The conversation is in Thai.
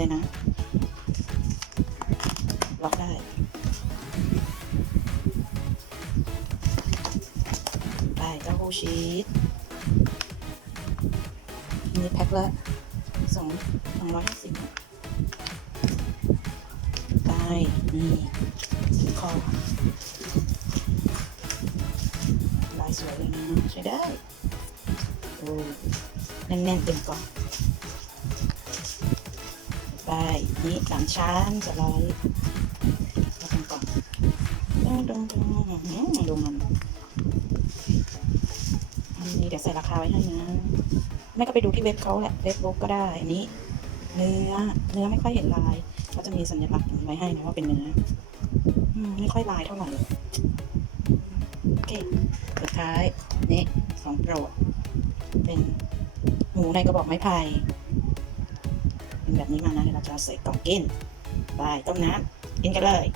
เลยนะล็อกได้ไปเต้าหู้ชีสมีแพ็คละ250ไปนี่คอลายสวยเลยนะใช้ได้โอ้แน่นๆเต็มกล่องไปนี่3 ชั้นสไลด์มาเป็นกล่องดูมันนี่เดี๋ยวใส่ราคาไว้ให้นะแม่ก็ไปดูที่เว็บเขาแหละเว็บบุ๊กก็ได้อันนี้เนื้อไม่ค่อยเห็นลายเขาจะมีสัญลักษณ์ไว้ให้นะว่าเป็นเนื้อไม่ค่อยลายเท่าไหร่โอเคสุดท้ายนี่ของโปรดเป็นหมูในกระบอกไม้ไผ่เป็นแบบนี้มานะเดี๋ยวเราจะใส่กล่องกินไปต้มน้ำกินกันเลย